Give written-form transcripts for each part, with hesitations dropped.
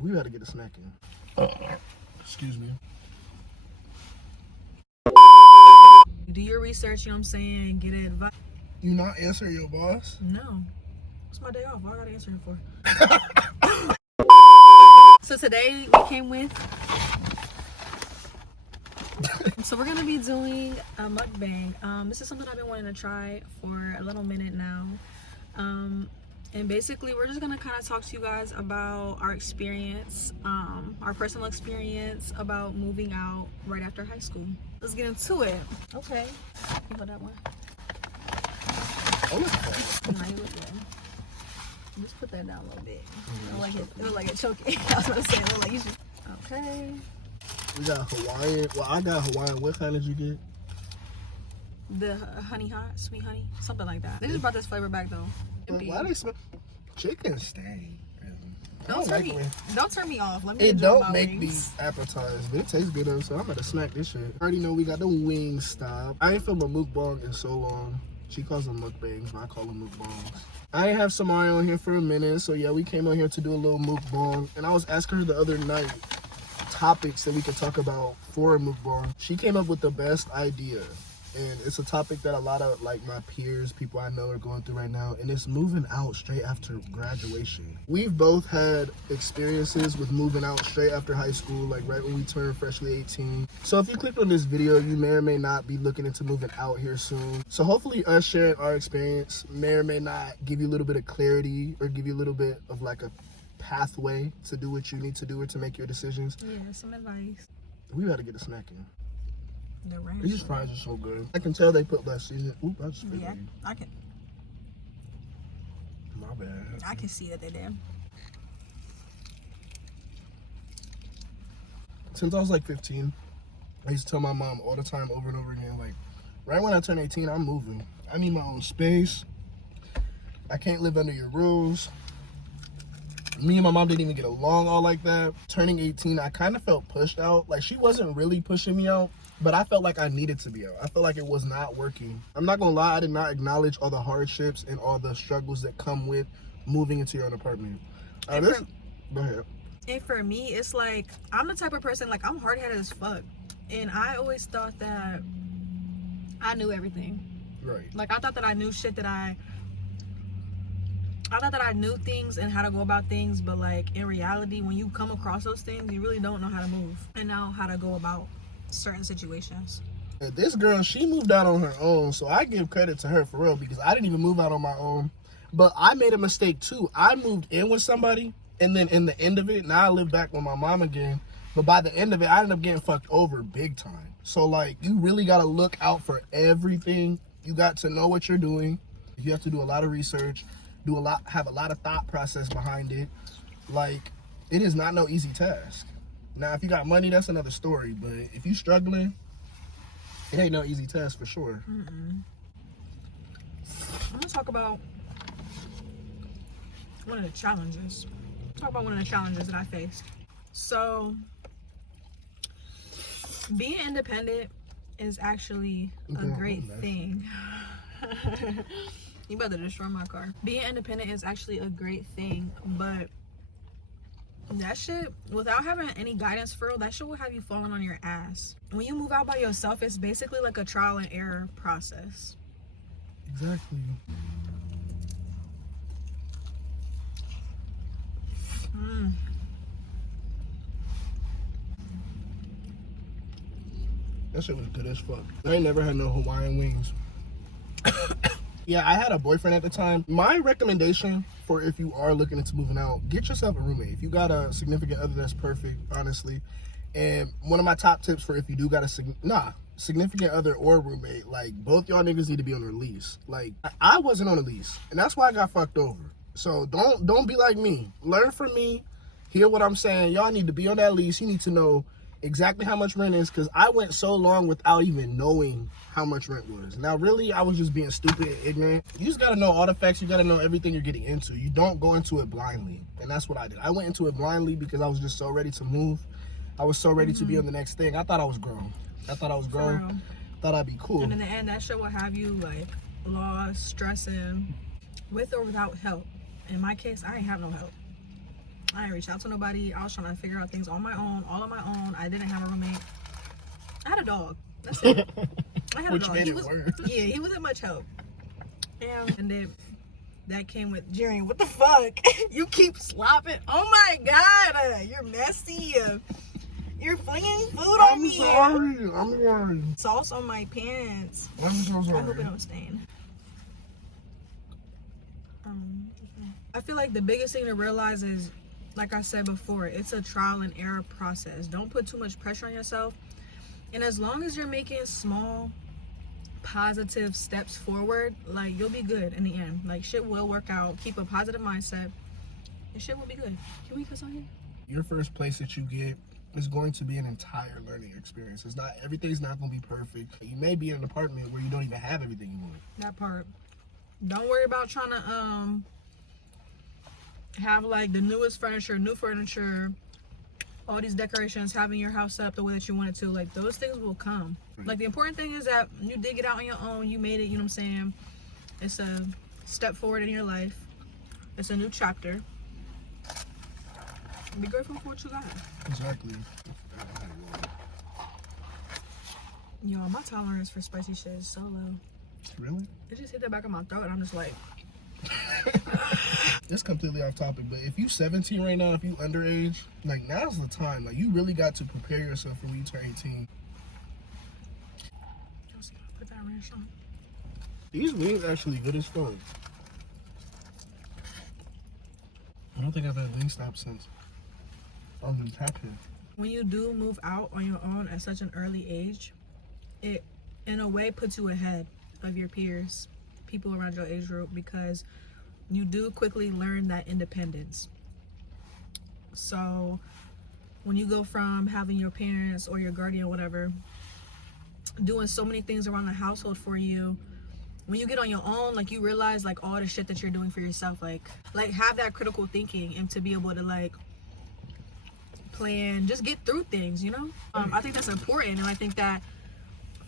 We gotta get a snack in. Excuse me. Do your research, you know what I'm saying? Get advice. You not answer your boss? No. It's my day off. What I gotta answer him for? So today we came with. So we're gonna be doing a mukbang. This is something I've been wanting to try for a little minute now. And basically we're just gonna kind of talk to you guys about our experience, our personal experience about moving out right after high school. Let's get into it. Okay. You hold that one. Oh, look at that. Nah, you look good. Just put that down a little bit. It look like it's choking. I was gonna say it look like you should. Okay. We got Hawaiian. Well, I got Hawaiian. What kind did you get? The honey hot, sweet honey, something like that. They just brought this flavor back though. Why they smell? Chicken stain. Don't turn me off. Let me It enjoy don't my make wings. me appetized, but it tastes good though, so I'm about to snack this shit. I already know we got the Wingstop. I ain't filmed a mukbang in so long. She calls them mukbangs, but I call them mukbangs. I ain't have Samari on here for a minute, so yeah, we came on here to do a little mukbang. And I was asking her the other night topics that we could talk about for a mukbang. She came up with the best idea. And it's a topic that a lot of like my peers, people I know are going through right now, and it's moving out straight after graduation. We've both had experiences with moving out straight after high school, like right when we turned freshly 18. So if you clicked on this video, you may or may not be looking into moving out here soon. So hopefully us sharing our experience may or may not give you a little bit of clarity or give you a little bit of like a pathway to do what you need to do or to make your decisions. Yeah, some advice. We gotta get a snack in. The ranch. These fries are so good. I can tell they put less seasoning. Oop, I just spit Yeah, on you. I can. My bad. I can see that they did. Since I was like 15, I used to tell my mom all the time over and over again, like, right when I turn 18, I'm moving. I need my own space. I can't live under your rules. Me and my mom didn't even get along all like that. Turning 18, I kind of felt pushed out. Like, she wasn't really pushing me out, but I felt like I needed to be out. I felt like it was not working. I'm not gonna lie, I did not acknowledge all the hardships and all the struggles that come with moving into your own apartment. Go ahead. And for me, it's like, I'm the type of person, like, I'm hard-headed as fuck. And I always thought that I knew everything. Right. Like, I thought that I knew shit that I thought that I knew things and how to go about things, but like in reality, when you come across those things, you really don't know how to move and know how to go about certain situations. This girl, she moved out on her own, so I give credit to her for real because I didn't even move out on my own. But I made a mistake too. I moved in with somebody, and then in the end of it, now I live back with my mom again. But by the end of it, I ended up getting fucked over big time. So like, you really gotta look out for everything. You got to know what you're doing. You have to do a lot of research. Have a lot of thought process behind it. Like, it is not no easy task. Now, if you got money, that's another story. But if you struggling, it ain't no easy task for sure. I'm gonna talk about one of the challenges. Talk about one of the challenges that I faced. So, being independent is actually a great thing. You better destroy my car. Being independent is actually a great thing, but that shit, without having any guidance for real, that shit will have you falling on your ass. When you move out by yourself, it's basically like a trial and error process. Exactly. That shit was good as fuck. I ain't never had no Hawaiian wings. Yeah, I had a boyfriend at the time. My recommendation for if you are looking into moving out, get yourself a roommate. If you got a significant other, that's perfect, honestly. And one of my top tips for if you do got a significant other or roommate, like, both y'all niggas need to be on a lease. Like, I wasn't on a lease, and that's why I got fucked over. So don't be like me. Learn from me. Hear what I'm saying. Y'all need to be on that lease. You need to know exactly how much rent is, because I went so long without even knowing how much rent was. Now, really, I was just being stupid and ignorant. You just got to know all the facts. You got to know everything you're getting into. You don't go into it blindly, and that's what I did. I went into it blindly because I was just so ready to move. I was so ready to be on the next thing. I thought I was grown. Thought I'd be cool. And in the end, that shit will have you like lost, stressing, with or without help. In my case, I ain't have no help. I didn't reach out to nobody. I was trying to figure out things on my own, all on my own. I didn't have a roommate. I had a dog. That's it. I had Which a dog. made it worse. Yeah, he wasn't much help. And then that came with Jerian. What the fuck? You keep slopping. Oh my god, you're messy. You're flinging food on me. I'm sorry. Sauce on my pants. I'm so sorry. I hope it don't stain. I feel like the biggest thing to realize is, like I said before, it's a trial and error process. Don't put too much pressure on yourself. And as long as you're making small, positive steps forward, like, you'll be good in the end. Like, shit will work out. Keep a positive mindset, and shit will be good. Can we cuss on here? Your first place that you get is going to be an entire learning experience. It's not, everything's not going to be perfect. You may be in an apartment where you don't even have everything you want. That part. Don't worry about trying to have like the newest furniture, new furniture, all these decorations, having your house up the way that you want it to. Like, those things will come. Like, the important thing is that you dig it out on your own. You made it, you know what I'm saying? It's a step forward in your life. It's a new chapter. Be grateful for what you got. Exactly. Yo, my tolerance for spicy shit is so low. Really? It just hit the back of my throat and I'm just like... It's completely off topic, but if you 17 right now, if you underage, like, now's the time. Like, you really got to prepare yourself for when you turn 18. Put that ranch on. These wings actually good as fuck. I don't think I've had Wingstop since I was in Taphead. When you do move out on your own at such an early age, it in a way puts you ahead of your peers, people around your age group, because you do quickly learn that independence. So when you go from having your parents or your guardian or whatever doing so many things around the household for you, when you get on your own, like, you realize, like, all the shit that you're doing for yourself, like have that critical thinking and to be able to, like, plan, just get through things, you know? I think that's important. And I think that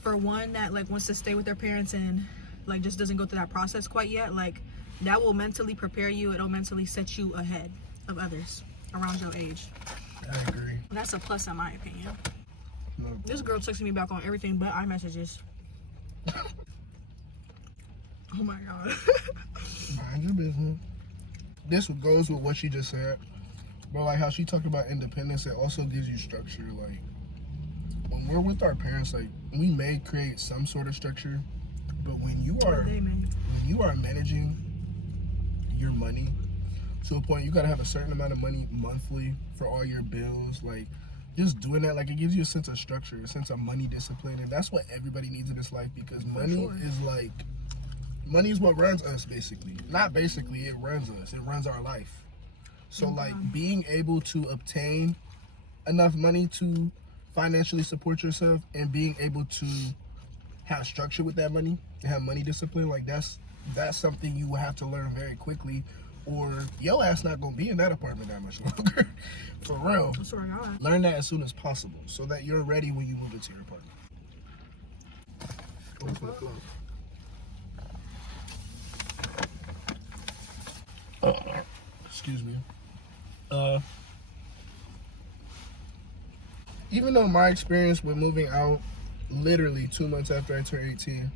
for one that, like, wants to stay with their parents and, like, just doesn't go through that process quite yet, like, that will mentally prepare you. It'll mentally set you ahead of others around your age. I agree. That's a plus in my opinion. No. This girl texting me back on everything but iMessages. Oh my god. Mind your business. This goes with what she just said. But, like, how she talked about independence, it also gives you structure. Like, when we're with our parents, like, we may create some sort of structure, but when you are managing your money to a point, you gotta have a certain amount of money monthly for all your bills. Like, just doing that, like, it gives you a sense of structure, a sense of money discipline, and that's what everybody needs in this life, because money is like, money is what runs us, basically. Not basically, it runs us. It runs our life. So, like, being able to obtain enough money to financially support yourself and being able to have structure with that money and have money discipline, like, that's something you will have to learn very quickly, or your ass not gonna be in that apartment that much longer. For real. I swear to God. Learn that as soon as possible so that you're ready when you move into your apartment. Excuse me. Even though my experience with moving out literally 2 months after I turned 18,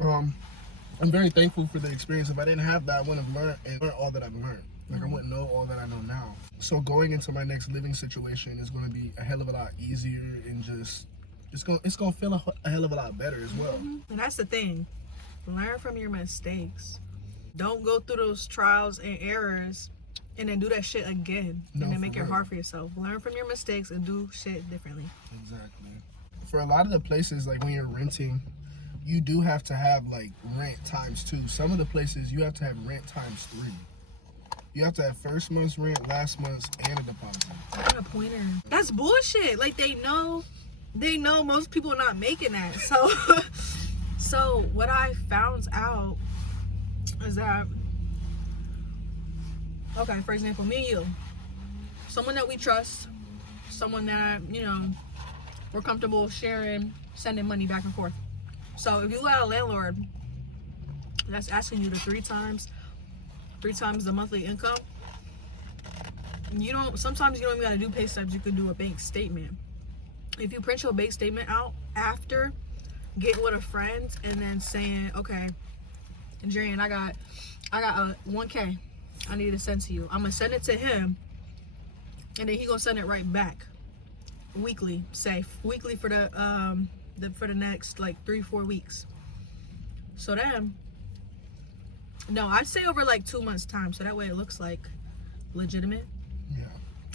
I'm very thankful for the experience. If I didn't have that, I wouldn't have learned all that I've learned. Like, I wouldn't know all that I know now. So going into my next living situation is going to be a hell of a lot easier, and just it's gonna feel a hell of a lot better as well. And that's the thing. Learn from your mistakes. Don't go through those trials and errors and then do that shit again and then make it hard for yourself. Learn from your mistakes and do shit differently. Exactly. For a lot of the places, like, when you're renting, you do have to have, like, rent times 2. Some of the places you have to have rent times 3. You have to have first month's rent, last month's, and a deposit. That's a pointer. That's bullshit. Like, they know most people are not making that. So so what I found out is that, okay, for example, me and you, someone that we trust, someone that, you know, we're comfortable sharing, sending money back and forth. So if you got a landlord that's asking you to 3 times the monthly income, sometimes you don't even gotta do pay stubs. You could do a bank statement. If you print your bank statement out after getting with a friend and then saying, okay, Jerian, I got a 1K I need to send to you. I'm gonna send it to him, and then he gonna send it right back weekly. Say weekly for the next like 3-4 weeks. So then, no, I'd say over like 2 months time, so that way it looks like legitimate. Yeah.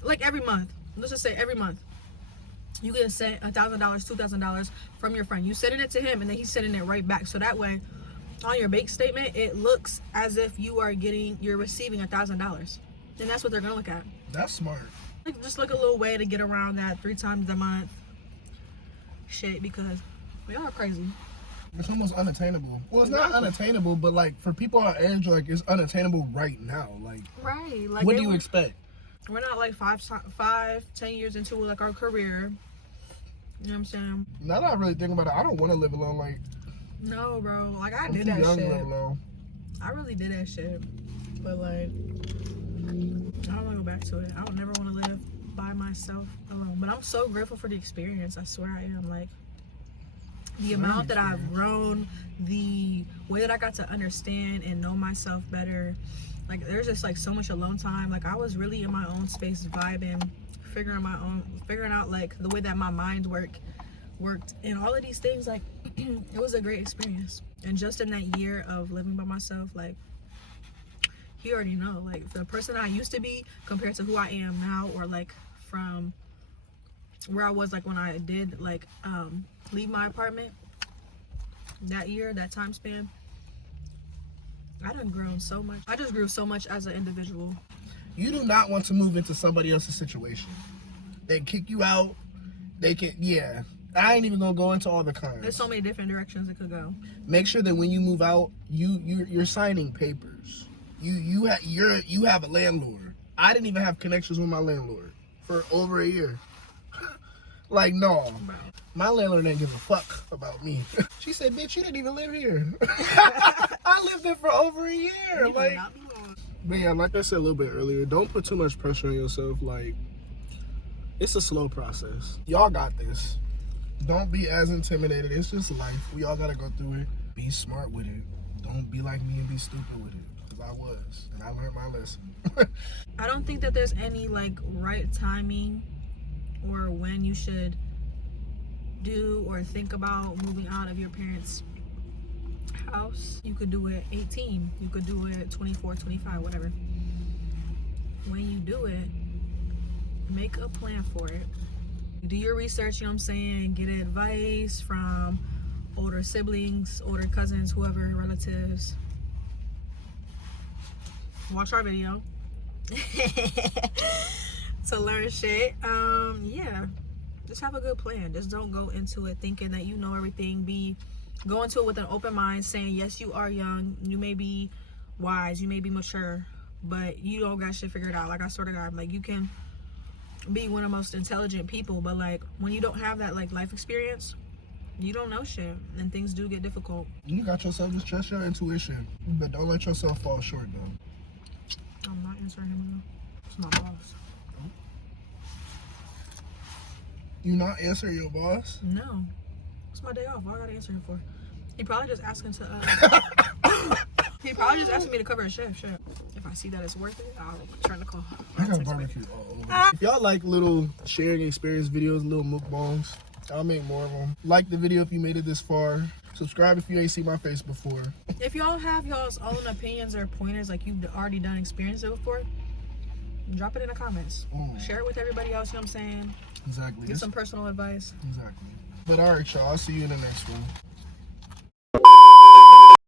Like every month. Let's just say every month you get sent $1,000, $2,000 from your friend. You sending it to him, and then he's sending it right back. So that way, on your bank statement, it looks as if you're receiving $1,000, and that's what they're gonna look at. That's smart. Like, just look a little way to get around that 3 times a month shit, because we are crazy. It's almost unattainable. Well, it's not unattainable, but like for people our age, like it's unattainable right now. Like, right? Like, what do you expect? We're not like 5-10 years into like our career. You know what I'm saying? Now that I really think about it, I don't want to live alone. Like, no, bro. Like, I I'm did too that young shit. to live alone. I really did that shit, but like, I don't want to go back to it. I don't never want to live by myself alone. But I'm so grateful for the experience. I swear I am. Like, the amount that I've grown, the way that I got to understand and know myself better. Like, there's just like so much alone time. Like, I was really in my own space, vibing, figuring out like the way that my mind worked, and all of these things. Like, it was a great experience. And just in that year of living by myself, like, you already know, like, the person I used to be compared to who I am now, or like from where I was like when I did like leave my apartment that year, that time span, I done grown so much. I just grew so much as an individual. You do not want to move into somebody else's situation. They kick you out. They can, yeah. I ain't even gonna go into all the cons. There's so many different directions it could go. Make sure that when you move out, you're signing papers. You have a landlord. I didn't even have connections with my landlord for over a year. Like, no. Bro. My landlord didn't give a fuck about me. She said, bitch, you didn't even live here. I lived there for over a year. Like, but yeah, like I said a little bit earlier, don't put too much pressure on yourself. Like, it's a slow process. Y'all got this. Don't be as intimidated. It's just life. We all gotta go through it. Be smart with it. Don't be like me and be stupid with it. Because I was. And I learned my lesson. I don't think that there's any like right timing or when you should do or think about moving out of your parents' house. You could do it 18. You could do it 24, 25, whatever. When you do it, make a plan for it. Do your research, you know what I'm saying? Get advice from older siblings, older cousins, whoever, relatives. Watch our video to learn shit. Yeah, just have a good plan. Just don't go into it thinking that you know everything. Go into it with an open mind, saying, yes, you are young, you may be wise, you may be mature, but you don't got shit figured out. Like, I swear to God, like, you can be one of the most intelligent people, but like, when you don't have that like life experience, you don't know shit, and things do get difficult. You got yourself, just trust your intuition, but don't let yourself fall short though. I'm not answering him though. It's my boss. You not answering your boss? No, it's my day off. What I gotta answer him for? He probably just asking to he probably just asking me to cover a shift. Shit. If I see that it's worth it, I'll turn the call. I got barbecue all over. If y'all like little sharing experience videos, little mukbangs, I'll make more of them. Like the video if you made it this far. Subscribe if you ain't seen my face before. If y'all have y'all's own opinions or pointers, like you've already done experience it before, drop it in the comments. Share it with everybody else, you know what I'm saying? Exactly. Give some personal advice. Exactly. But alright, y'all, I'll see you in the next one.